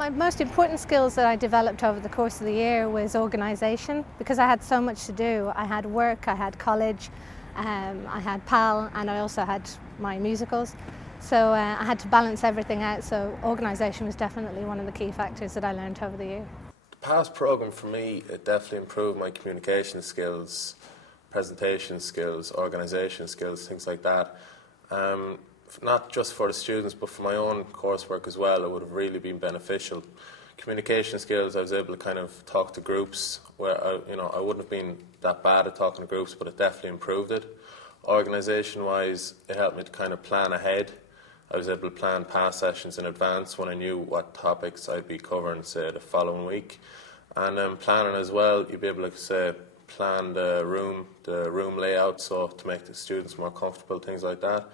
My most important skills that I developed over the course of the year was organisation, because I had so much to do. I had work, I had college, I had PAL, and I also had my musicals. So I had to balance everything out, so organisation was definitely one of the key factors that I learned over the year. The past programme for me, it definitely improved my communication skills, presentation skills, organisation skills, things like that. Not just for the students, but for my own coursework as well, it would have really been beneficial. Communication skills, I was able to kind of talk to groups where I wouldn't have been that bad at talking to groups, but it definitely improved it. Organisation-wise, it helped me to kind of plan ahead. I was able to plan past sessions in advance when I knew what topics I'd be covering, say, the following week. And planning as well, you'd be able to, say, plan the room layout, so to make the students more comfortable, things like that.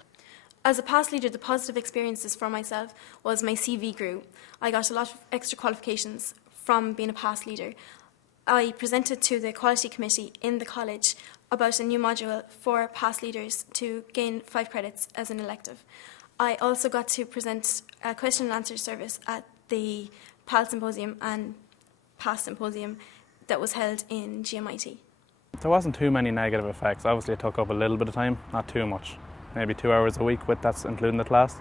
As a past leader, the positive experiences for myself was my CV grew. I got a lot of extra qualifications from being a past leader. I presented to the quality committee in the college about a new module for past leaders to gain 5 credits as an elective. I also got to present a question and answer service at the PAL Symposium and PAST Symposium that was held in GMIT. There wasn't too many negative effects. Obviously it took up a little bit of time, not too much. Maybe 2 hours a week, with that's including the class.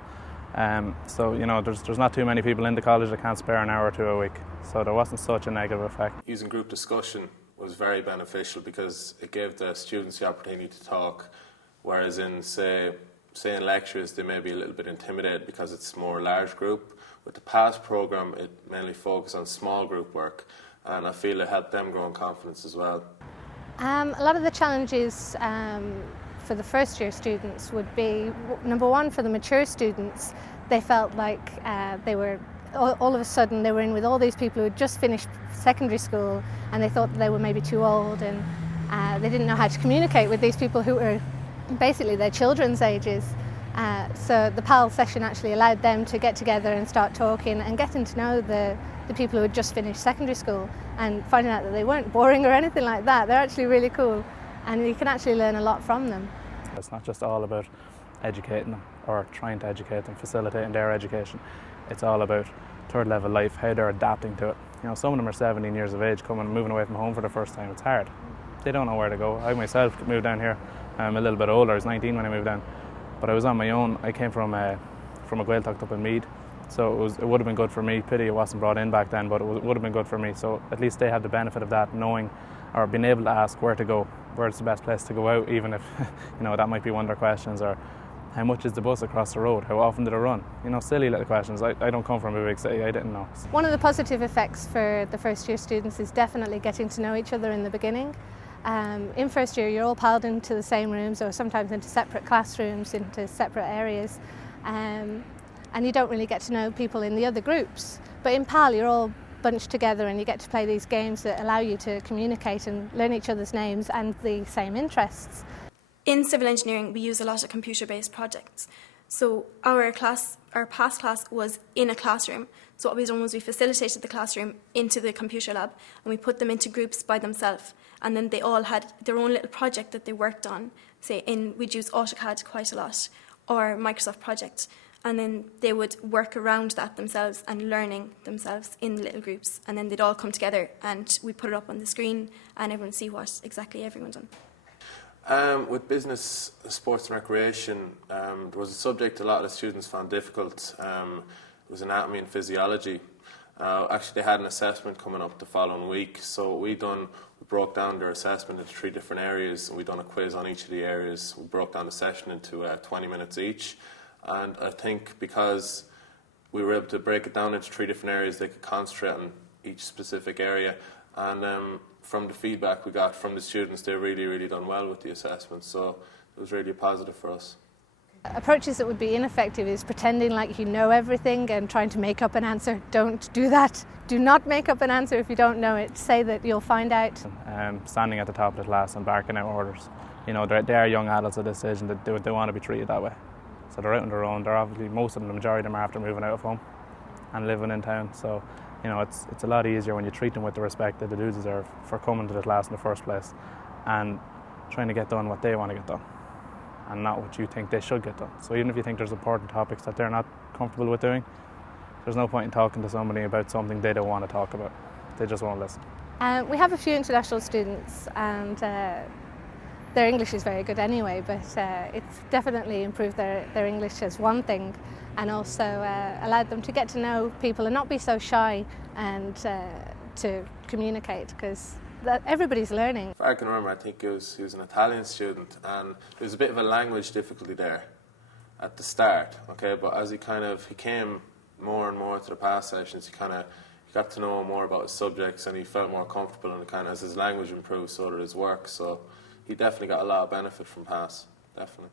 So there's not too many people in the college that can't spare an hour or 2 a week. So there wasn't such a negative effect. Using group discussion was very beneficial because it gave the students the opportunity to talk, whereas in, say in lectures, they may be a little bit intimidated because it's more large group. With the PAST programme, it mainly focused on small group work, and I feel it helped them grow in confidence as well. A lot of the challenges for the first year students would be, number one, for the mature students, they felt like they were, all of a sudden they were in with all these people who had just finished secondary school, and they thought that they were maybe too old, and they didn't know how to communicate with these people who were basically their children's ages. So the PAL session actually allowed them to get together and start talking and getting to know the people who had just finished secondary school, and finding out that they weren't boring or anything like that. They're actually really cool, and you can actually learn a lot from them. It's not just all about educating them or trying to educate them, facilitating their education. It's all about third level life, how they're adapting to it. Some of them are 17 years of age, moving away from home for the first time. It's hard. They don't know where to go. I myself moved down here. I'm a little bit older. I was 19 when I moved down, but I was on my own. I came from a Gaeltacht up in Meath, so it would have been good for me. Pity it wasn't brought in back then, but it would have been good for me. So at least they had the benefit of that, knowing or being able to ask where to go, where's the best place to go out, even if that might be one of their questions, or how much is the bus across the road, how often did it run? Silly little questions. I don't come from a big city, I didn't know. One of the positive effects for the first year students is definitely getting to know each other in the beginning. In first year, you're all piled into the same rooms, or sometimes into separate classrooms, into separate areas, and you don't really get to know people in the other groups. But in PAL, you're all bunched together, and you get to play these games that allow you to communicate and learn each other's names and the same interests. In civil engineering, we use a lot of computer-based projects. So our past class was in a classroom. So what we done was we facilitated the classroom into the computer lab, and we put them into groups by themselves. And then they all had their own little project that they worked on. We'd use AutoCAD quite a lot, or Microsoft Project. And then they would work around that themselves and learning themselves in little groups. And then they'd all come together, and we put it up on the screen, and everyone see what exactly everyone's done. With business, sports and recreation, there was a subject a lot of the students found difficult. It was anatomy and physiology. Actually, they had an assessment coming up the following week, so we broke down their assessment into 3 different areas, and we done a quiz on each of the areas. We broke down the session into 20 minutes each, and I think because we were able to break it down into 3 different areas, they could concentrate on each specific area, and from the feedback we got from the students, they really done well with the assessment, so it was really positive for us. Approaches that would be ineffective is pretending like you know everything and trying to make up an answer. Don't do that. Do not make up an answer if you don't know it. Say that you'll find out. Standing at the top of the class and barking out orders. They are young adults at this stage, and they want to be treated that way. So they're out on their own. They're obviously, most of them, the majority of them are after moving out of home and living in town. So it's a lot easier when you treat them with the respect that they do deserve for coming to the class in the first place and trying to get done what they want to get done, and not what you think they should get done. So even if you think there's important topics that they're not comfortable with doing, there's no point in talking to somebody about something they don't want to talk about. They just won't listen. We have a few international students, and their English is very good anyway, but it's definitely improved their English as one thing, and also allowed them to get to know people and not be so shy and to communicate, because everybody's learning. If I can remember, I think he was an Italian student, and there was a bit of a language difficulty there at the start, okay, but as he came more and more to the PASS sessions, he got to know more about his subjects, and he felt more comfortable, and as his language improved, so did his work, so he definitely got a lot of benefit from PASS, definitely.